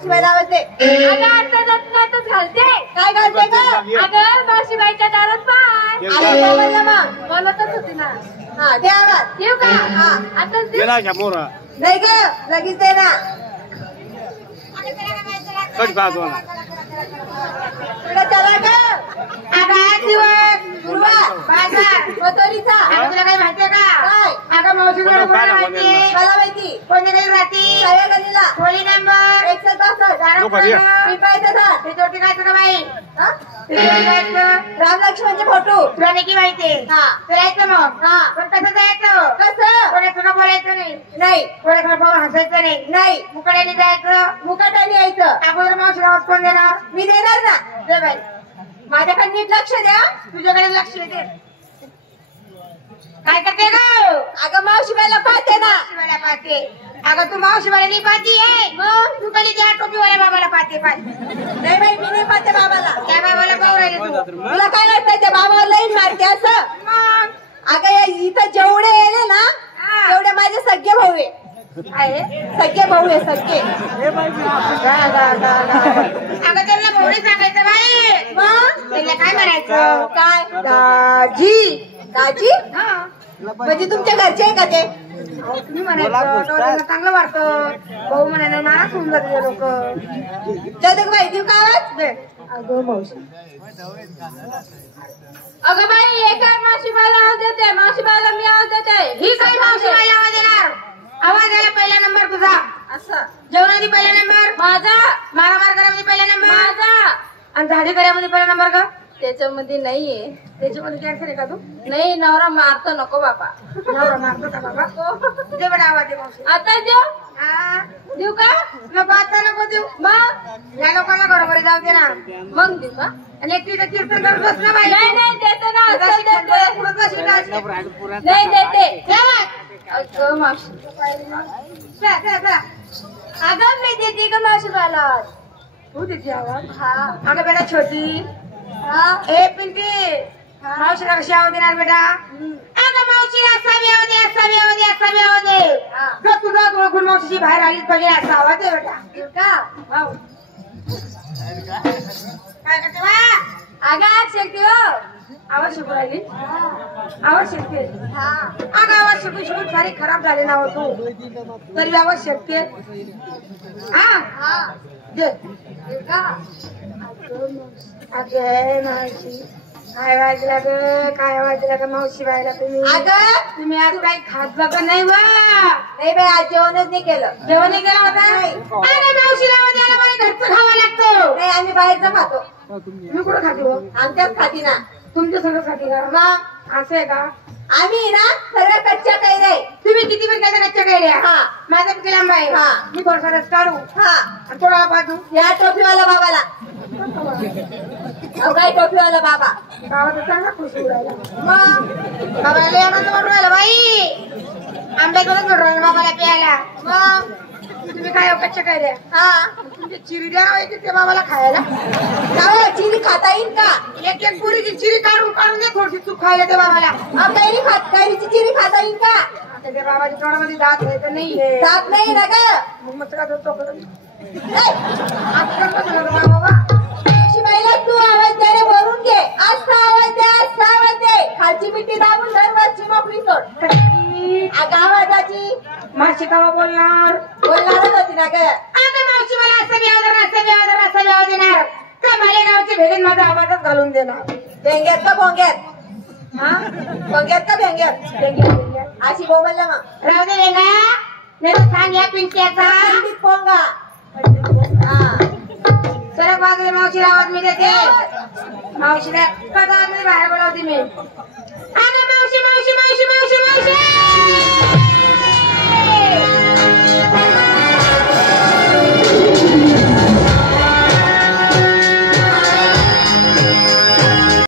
मावशीबाईला आवाज दे. अगं आता दत्तातच घालते. काय घालते ग? अगं मावशीबाईच्या दारात पाय. आणि तो म्हणलं मग बोलतच होती ना. हा दे आवाज. येऊ का? हा आताच दे. नाही ग लगेच दे ना. पुढे चला ग. बाजार मथुरीचा. तुला काही माहितीये का? काय? अगं मावशी मला माहिती. मला माहिती. कोणत्या काही राहती? सगळ्या गल्लीला खोली नंबर 162. पिंपळाचं झाड. ते चोटी काय तुला बाई? हा? ते चोटी काय? राम लक्ष्मणचे फोटो. तुला नक्की माहितीये? हा. फिरायचं मग. हा. पण कसं जायचं? कसं? कोणाचं बोलायचं नाही. नाही कोणाकडे पाहून हसायचं नाही. नाही मुकड्याने जायचं. मुकाटाने यायचं. अगोदर मावशीला आवाज कोण देणार? मी देणार ना. दे बाई. माझ्याकडे नीट लक्ष द्या. तुझ्याकडे लक्ष दे. काय करते ग? अगं मावशीबाईला पाहते ना. मावशीवाल्या पाहते. अगं तू मावशीवाल्या नाही पाहती आहे. मग तू कधी त्या टोपीवाल्या बाबाला पाहते पाहते. नाही बाई मी नाही पाहते बाबाला. त्या बाबाला पाहू राहिले तू. तुला काय वाटतं त्या बाबावर लई मारते असं? मग अगं या इथं जेवढे येले ना तेवढे माझे सगळे भाऊ आहे. सगळे भाऊ आहे सगळे. अगं त्यांना भाऊने सांगायचं बाई. मग त्यांना काय म्हणायचं? काय दाजी. दाजी हा. म्हणजे तुमच्या घरचे आहे का ते? अहो, तुम्ही म्हणायचं तो त्यांना चांगलं वाटतं. भाऊ म्हणायला नाराज होऊन जाते लोक. जाऊ बाई देऊ का आवाज? दे. अगं मावशी अगं बाई हे काय मावशीबाईला आवाज देते. मावशीबाईला मी आवाज देते. ही काय मावशीबाईला आवाज देणार? आवाज यायला पहिला नंबर तुझा. असं जेवणामध्ये पहिला नंबर माझा. मारामार करामध्ये पहिला नंबर माझा. आणि झाडी करामध्ये पहिला नंबर का? त्याच्यामध्ये नाहीये. त्याच्यामध्ये कॅन्सर आहे का तू? नाही नवरा मारतो नको बाबा. नवरा मारतो का बाबा? दे बडा आवाज दे मावशी. आता देऊ. हा. देऊ का? नको आता नको देऊ. मग या लोकांना घरोघरी जाऊ दे ना. मग देऊ का? आणि एक तिथं कीर्तन करत बस ना बाई. नाही नाही देते ना. तुझा असं शिकवण देते. पुढं तुझा शिकायचं. नाही देते. ठेवा. अगं मावशी. जा, जा, जा. अगं मी देते का मावशीबाईला आवाज? तू देते आवाज? हा. अगं बेटा छोटी. हा. ए पिंकी. मावशीला कशी आवाज देणार बेटा? अगं मावशीला असा व्याव दे, असा व्याव दे, असा व्याव दे. हा. जर तुझा ओळखून मावशीची बाहेर आलीच पाहिजे असा आवाज दे बेटा. देऊ का? हो. काय करते बा? अगं आज शक्ती हो. आवाज शिकू राहिली? आवाज शिकते. हा. अगं आवाज शिकून शिकून सारी खराब झाले ना हो तू. तरी आवाज शिकते. हा. हा. दे. देऊ का? अगे मावशी काय वाजला ग? काय वाजला ग मावशी बायला तुम्ही? अगं तुम्ही आज काही खात बघा नाही वा? नाही बाई आज जेवणच नाही केलं. जेवण नाही केलं होता? अरे मावशीला द्यायला मला घरचं खावं लागतं. नाही आम्ही बाहेरचं खातो. मी कुठं खाते हो? आमच्याच खाती ना. तुमच्या सगळं खाते का? मग असं आहे का? आम्ही ना सगळ्या कच्च्या कैऱ्या आहे. तुम्ही किती पण काय कच्च्या कैऱ्या? हा. माझा किती लांब आहे? हा. मी थोडासा रस काढू हा आणि थोडा बाजू. या टोपीवाला बाबाला. अहो काय टोपीवाला बाबा. गावात चांगला खुश होऊ राहिला. मग बाबाला लय आनंद वाटू राहिला बाई. आंब्याकडून भेटू राहिला बाबाला प्यायला. मग तुम्ही काय कच्च्या कैऱ्या? हा तुमची चिरी द्या त्या बाबाला खायला. जाऊ चिरी खाता येईल का? एक एक पुरीची चिरी काढून काढून दे थोडीशी चूक खायला त्या बाबाला. अहो, कैरीची चिरी खाता येईल का? आता त्या बाबाच्या तोंडामध्ये दात आहे तर नाही. जात नाही ना ग. मग मस्त का तो बाबा बाईला तू आवाज द्याने भरून घे. असा आवाज दे, असा आवाज दे. खालची मिट्टी दाबून धर, वरची मोकळी सोड. अगं आवाजाची मावशी कावा बोलणार? बोलणारच होती ना ग. आता मावशी मला असं व्यावधान असं व्यावधान असं व्याव देणार का मालेगावचे भेगेन माझा आवाजच घालून देणार? भेंग्यात का भोंग्यात? हा भोंग्यात का भेंग्यात? भेंग्यात अशी बोलला मग राहू दे वेगा नाही तर सांग या पिंट्याचा हिंदीत पोंगा. हा सरक बाजूला मावशीला आवाज मी देते. मावशीला कदा बाहेर बोलावते मी. अगं मावशी मावशी मावशी मावशी मावशी